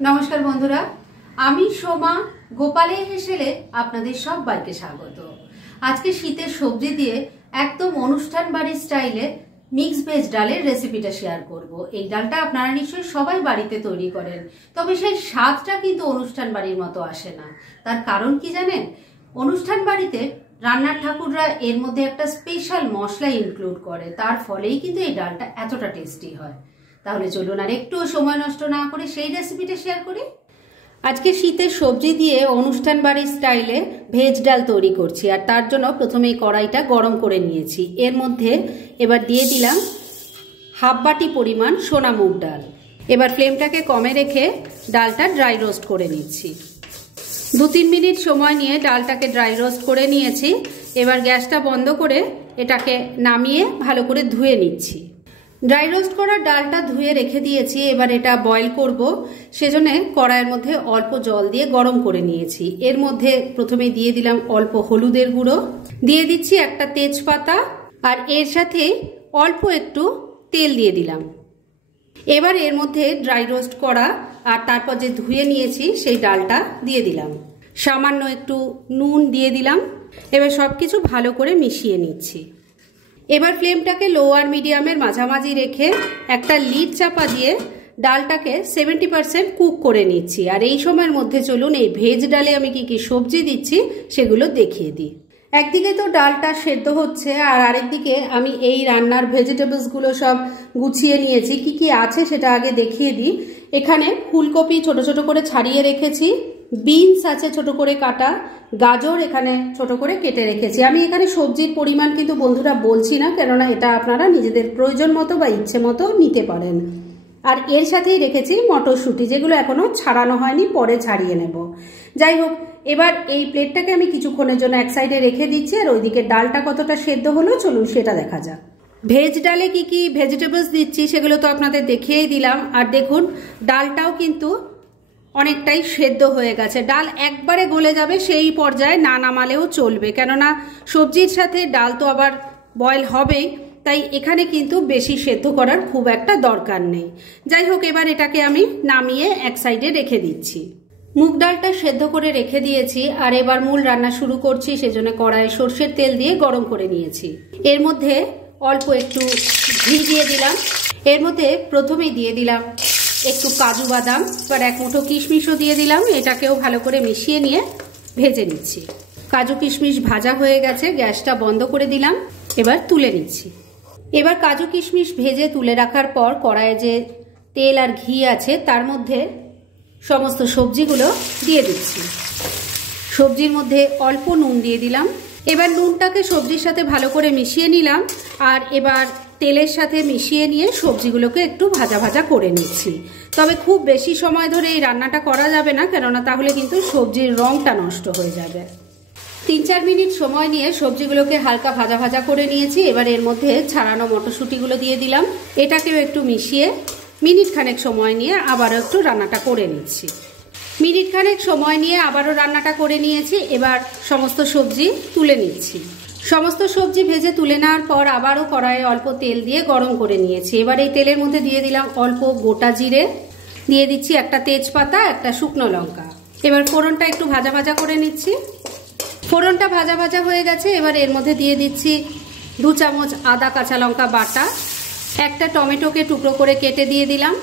নমস্কার বন্ধুরা, আমি সোমা গোপালের হেসেলে আপনাদের সবাইকে স্বাগত। আজকে শীতের সবজি দিয়ে একদম অনুষ্ঠান বাড়ির স্টাইলে মিক্স ভেজ ডালের রেসিপিটা শেয়ার করব। এই ডালটা আপনারা নিশ্চয়ই সবাই বাড়িতে তৈরি করেন, তবে সেই স্বাদটা কিন্তু অনুষ্ঠান বাড়ির মতো আসে না। তার কারণ কি জানেন? অনুষ্ঠান বাড়িতে রান্নার ঠাকুররা এর মধ্যে একটা স্পেশাল মশলা ইনক্লুড করে, তার ফলেই কিন্তু এই ডালটা এতটা টেস্টি হয়। তাহলে চলুন আর একটু সময় নষ্ট না করে সেই রেসিপিটা শেয়ার করি। আজকে শীতের সবজি দিয়ে অনুষ্ঠান বাড়ির স্টাইলে ভেজ ডাল তৈরি করছি, আর তার জন্য প্রথমে এই কড়াইটা গরম করে নিয়েছি। এর মধ্যে এবার দিয়ে দিলাম হাফ বাটি পরিমাণ সোনা মুগ ডাল। এবার ফ্লেমটাকে কমে রেখে ডালটা ড্রাই রোস্ট করে নিচ্ছি। 2-3 মিনিট সময় নিয়ে ডালটাকে ড্রাই রোস্ট করে নিয়েছি। এবার গ্যাসটা বন্ধ করে এটাকে নামিয়ে ভালো করে ধুয়ে নিচ্ছি। ড্রাই রোস্ট করা ডালটা ধুয়ে রেখে দিয়েছি। এবার এটা বয়েল করব, সেজন্য কড়াইয়ের মধ্যে অল্প জল দিয়ে গরম করে নিয়েছি। এর মধ্যে প্রথমে দিয়ে দিলাম অল্প হলুদের গুঁড়ো, দিয়ে দিচ্ছি একটা তেজপাতা, আর এর সাথে অল্প একটু তেল দিয়ে দিলাম। এবার এর মধ্যে ড্রাই রোস্ট করা আর তারপর যে ধুয়ে নিয়েছি সেই ডালটা দিয়ে দিলাম। সামান্য একটু নুন দিয়ে দিলাম। এবার সবকিছু ভালো করে মিশিয়ে নিচ্ছি। এবার ফ্লেমটাকে লো আর মিডিয়ামের মাঝামাঝি রেখে একটা লিড চাপা দিয়ে ডালটাকে 70% কুক করে নিচ্ছি। আর এই সময়ের মধ্যে চলুন এই ভেজ ডালে আমি কি কি সবজি দিচ্ছি সেগুলো দেখিয়ে দিই। একদিকে তো ডালটা সেদ্ধ হচ্ছে, আর আরেকদিকে আমি এই রান্নার ভেজিটেবলসগুলো সব গুছিয়ে নিয়েছি। কি কি আছে সেটা আগে দেখিয়ে দিই। এখানে ফুলকপি ছোট ছোট করে ছাড়িয়ে রেখেছি, বিনস আছে ছোট করে কাটা, গাজর এখানে ছোট করে কেটে রেখেছি। আমি এখানে সবজির পরিমাণ কিন্তু বন্ধুরা বলছি না, কেননা এটা আপনারা নিজেদের প্রয়োজন মতো বা ইচ্ছে মতো নিতে পারেন। আর এর সাথেই রেখেছি মটরশুঁটি, যেগুলো এখনো ছাড়ানো হয়নি, পরে ছাড়িয়ে নেব। যাই হোক, এবার এই প্লেটটাকে আমি কিছুক্ষণের জন্য এক সাইডে রেখে দিচ্ছি, আর ওইদিকে ডালটা কতটা সেদ্ধ হলো চলুন সেটা দেখা যাক। ভেজ ডালে কি কি ভেজিটেবলস দিচ্ছি সেগুলো তো আপনাদের দেখিয়েই দিলাম। আর দেখুন ডালটাও কিন্তু অনেকটাই সেদ্ধ হয়ে গেছে। ডাল একবারে গলে যাবে সেই পর্যায়ে না নামালেও চলবে, কেননা সবজির সাথে ডাল তো আবার বয়েল হবেই, তাই এখানে কিন্তু বেশি সেদ্ধ করার খুব একটা দরকার নেই। যাই হোক, এবার এটাকে আমি নামিয়ে এক সাইডে রেখে দিচ্ছি। মুগ ডালটা সেদ্ধ করে রেখে দিয়েছি, আর এবার মূল রান্না শুরু করছি। সেজন্য কড়াইয়ে সর্ষের তেল দিয়ে গরম করে নিয়েছি। এর মধ্যে অল্প একটু ঘি দিয়ে দিলাম। এর মধ্যে প্রথমেই দিয়ে দিলাম একটু কাজু বাদাম, আর এক মুঠো কিশমিশও দিয়ে দিলাম। এটাকেও ভালো করে মিশিয়ে নিয়ে ভেজে নিচ্ছি। কাজু কিশমিশ ভাজা হয়ে গেছে, গ্যাসটা বন্ধ করে দিলাম। এবার তুলে নিচ্ছি। এবার কাজু কিশমিশ ভেজে তুলে রাখার পর কড়াইয়ে যে তেল আর ঘি আছে তার মধ্যে সমস্ত সবজিগুলো দিয়ে দিচ্ছি। সবজির মধ্যে অল্প নুন দিয়ে দিলাম। এবার নুনটাকে সবজির সাথে ভালো করে মিশিয়ে নিলাম, আর এবার তেলের সাথে মিশিয়ে নিয়ে সবজিগুলোকে একটু ভাজা ভাজা করে নিচ্ছি। তবে খুব বেশি সময় ধরে এই রান্নাটা করা যাবে না, কেননা তাহলে কিন্তু সবজির রংটা নষ্ট হয়ে যাবে। 3-4 মিনিট সময় নিয়ে সবজিগুলোকে হালকা ভাজা ভাজা করে নিয়েছি। এবার এর মধ্যে ছাড়ানো মটরশুঁটিগুলো দিয়ে দিলাম। এটাকেও একটু মিশিয়ে মিনিট খানেক সময় নিয়ে আবারও একটু রান্নাটা করে নিচ্ছি। মিনিট খানেক সময় নিয়ে আবারও রান্নাটা করে নিয়েছি। এবার সমস্ত সবজি তুলে নিচ্ছি। সমস্ত সবজি ভেজে তুলে নেওয়ার পর আবারও কড়াইয়ে অল্প তেল দিয়ে গরম করে নিয়েছি। এবার এই তেলের মধ্যে দিয়ে দিলাম অল্প গোটা জিরে, দিয়ে দিচ্ছি একটা তেজপাতা, একটা শুকনো লঙ্কা। এবার ফোড়নটা একটু ভাজা ভাজা করে নিচ্ছি। ফোড়নটা ভাজা ভাজা হয়ে গেছে। এবার এর মধ্যে দিয়ে দিচ্ছি 2 চামচ আদা কাঁচা লঙ্কা বাটা, একটা টমেটোকে টুকরো করে কেটে দিয়ে দিলাম।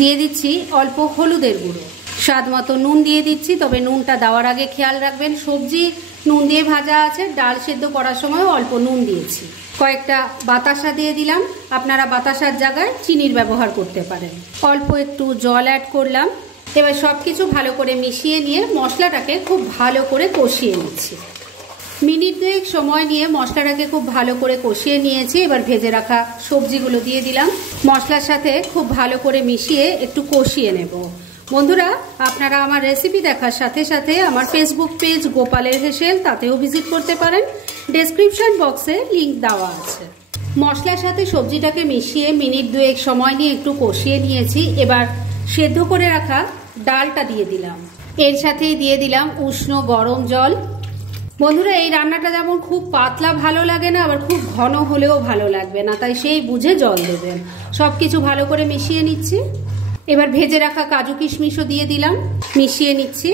দিয়ে দিচ্ছি অল্প হলুদের গুঁড়ো, স্বাদ মতো নুন দিয়ে দিচ্ছি। তবে নুনটা দেওয়ার আগে খেয়াল রাখবেন, সবজি নুন দিয়ে ভাজা আছে, ডাল সেদ্ধ করার সময় অল্প নুন দিয়েছি। কয়েকটা বাতাসা দিয়ে দিলাম, আপনারা বাতাসার জায়গায় চিনির ব্যবহার করতে পারেন। অল্প একটু জল অ্যাড করলাম। এবার সব কিছু ভালো করে মিশিয়ে নিয়ে মশলাটাকে খুব ভালো করে কষিয়ে নিচ্ছি। মিনিট 2 সময় নিয়ে মশলাটাকে খুব ভালো করে কষিয়ে নিয়েছি। এবার ভেজে রাখা সবজিগুলো দিয়ে দিলাম। মশলার সাথে খুব ভালো করে মিশিয়ে একটু কষিয়ে নেব। বন্ধুরা, আপনারা আমার রেসিপি দেখার সাথে সাথে আমার ফেসবুক পেজ গোপালের হেসেল, তাতেও ভিজিট করতে পারেন। ডেসক্রিপশন বক্সে লিংক দেওয়া আছে। মশলার সাথে সবজিটাকে মিশিয়ে মিনিট 2 সময় নিয়ে একটু কষিয়ে নিয়েছি। এবার সেদ্ধ করে রাখা ডালটা দিয়ে দিলাম। এর সাথেই দিয়ে দিলাম উষ্ণ গরম জল। বন্ধুরা, এই রান্নাটা যেমন খুব পাতলা ভালো লাগে না, আবার খুব ঘন হলেও ভালো লাগবে না, তাই সেই বুঝে জল দেবেন। সবকিছু ভালো করে মিশিয়ে নিচ্ছি। এবার ভেজে রাখা কাজু কিশমিশও দিয়ে দিলাম, মিশিয়ে নিচ্ছি।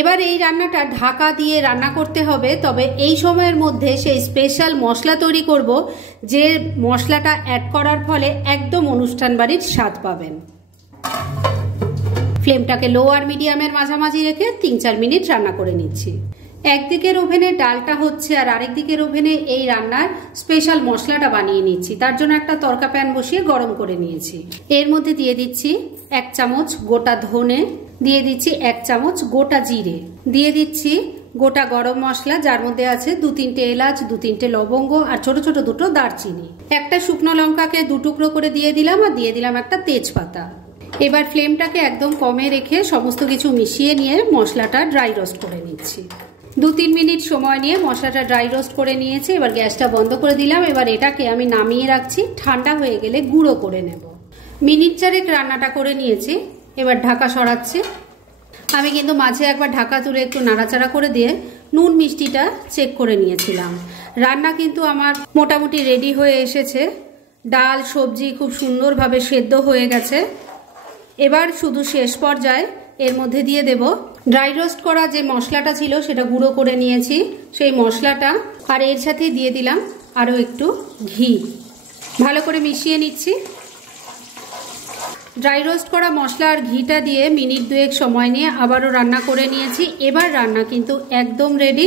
এবার এই রান্নাটা ঢাকা দিয়ে রান্না করতে হবে, তবে এই সময়ের মধ্যে সেই স্পেশাল মশলা তৈরি করব, যে মশলাটা অ্যাড করার ফলে একদম অনুষ্ঠান বাড়ির স্বাদ পাবেন। ফ্লেমটাকে লো আর মিডিয়ামের মাঝামাঝি রেখে 3-4 মিনিট রান্না করে নিচ্ছি। একদিকের ওভেনে ডালটা হচ্ছে আর আরেক দিকের ওভেনে এই রান্নার স্পেশাল মশলাটা বানিয়ে নিচ্ছি। তার জন্য একটা তড়কা প্যান বসিয়ে গরম করে নিয়েছি। এর মধ্যে দিয়ে দিচ্ছি 1 চামচ গোটা ধনে, দিয়ে দিচ্ছি 1 চামচ গোটা জিরে, দিয়ে দিচ্ছি গোটা গরম মশলা, যার মধ্যে আছে 2-3টে এলাচ, 2-3টে লবঙ্গ আর ছোট ছোট 2টো দারচিনি। একটা শুকনো লঙ্কাকে 2 টুকরো করে দিয়ে দিলাম আর দিয়ে দিলাম একটা তেজপাতা। এবার ফ্লেমটাকে একদম কমে রেখে সমস্ত কিছু মিশিয়ে নিয়ে মশলাটা ড্রাই রোস্ট করে নিচ্ছি। 2-3 মিনিট সময় নিয়ে মশলাটা ড্রাই রোস্ট করে নিয়েছি। এবার গ্যাসটা বন্ধ করে দিলাম। এবার এটাকে আমি নামিয়ে রাখছি, ঠান্ডা হয়ে গেলে গুঁড়ো করে নেব। মিনিট 4 রান্নাটা করে নিয়েছি। এবার ঢাকা সরাচ্ছি। আমি কিন্তু মাঝে একবার ঢাকা তুলে একটু নাড়াচাড়া করে দিয়ে নুন মিষ্টিটা চেক করে নিয়েছিলাম। রান্না কিন্তু আমার মোটামুটি রেডি হয়ে এসেছে। ডাল সবজি খুব সুন্দরভাবে সেদ্ধ হয়ে গেছে। এবার শুধু শেষ পর্যায়ে এর মধ্যে দিয়ে দেব ড্রাই রোস্ট করা যে মশলাটা ছিল, সেটা গুঁড়ো করে নিয়েছি সেই মশলাটা, আর এর সাথে দিয়ে দিলাম আরও একটু ঘি। ভালো করে মিশিয়ে নিচ্ছি। ড্রাই রোস্ট করা মশলা আর ঘিটা দিয়ে মিনিট 2 সময় নিয়ে আবারও রান্না করে নিয়েছি। এবার রান্না কিন্তু একদম রেডি।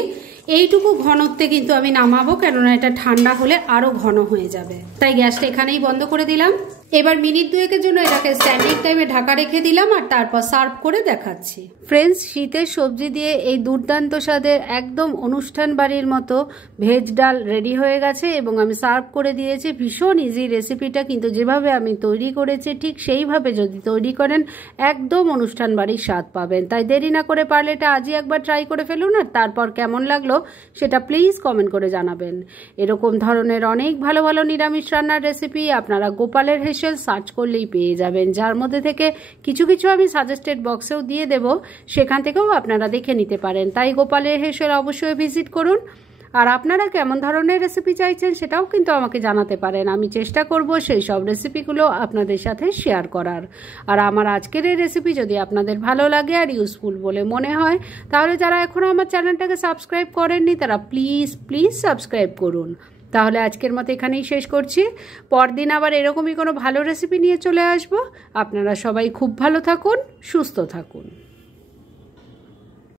এইটুকু ঘনত্বে কিন্তু আমি নামাবো, কেননা এটা ঠান্ডা হলে আরো ঘন হয়ে যাবে। তাই গ্যাসটা এখানেই বন্ধ করে দিলাম। এবার মিনিট 2 জন্য এটাকে স্ট্যান্ডিং টাইমে ঢাকা রেখে দিলাম আর তারপর সার্ভ করে দেখাচ্ছি। ফ্রেন্ডস, শীতের সবজি দিয়ে এই দুর্দান্ত স্বাদের একদম অনুষ্ঠান বাড়ির মতো ভেজ ডাল রেডি হয়ে গেছে এবং আমি সার্ভ করে দিয়েছি। ভীষণ ইজি রেসিপিটা, কিন্তু যেভাবে আমি তৈরি করেছি ঠিক সেইভাবে যদি তৈরি করেন একদম অনুষ্ঠান বাড়ির স্বাদ পাবেন। তাই দেরি না করে পারলে এটা আজই একবার ট্রাই করে ফেলুন, আর তারপর কেমন লাগলো সেটা প্লিজ কমেন্ট করে জানাবেন। এরকম ধরনের অনেক ভালো ভালো নিরামিষ রান্নার রেসিপি আপনারা গোপালের হেসেল সার্চ করলেই পেয়ে যাবেন, যার মধ্যে থেকে কিছু কিছু আমি সাজেস্টেড বক্সেও দিয়ে দেব, সেখান থেকেও আপনারা দেখে নিতে পারেন। তাই গোপালের হেসেল অবশ্যই ভিজিট করুন। আর আপনারা কেমন ধরনের রেসিপি চাইছেন সেটাও কিন্তু আমাকে জানাতে পারেন। আমি চেষ্টা করব সেই সব রেসিপিগুলো আপনাদের সাথে শেয়ার করার। আর আমার আজকের এই রেসিপি যদি আপনাদের ভালো লাগে আর ইউজফুল বলে মনে হয়, তাহলে যারা এখনও আমার চ্যানেলটাকে সাবস্ক্রাইব করেননি তারা প্লিজ সাবস্ক্রাইব করুন। তাহলে আজকের মতো এখানেই শেষ করছি। পরদিন আবার এরকমই কোনো ভালো রেসিপি নিয়ে চলে আসব। আপনারা সবাই খুব ভালো থাকুন, সুস্থ থাকুন।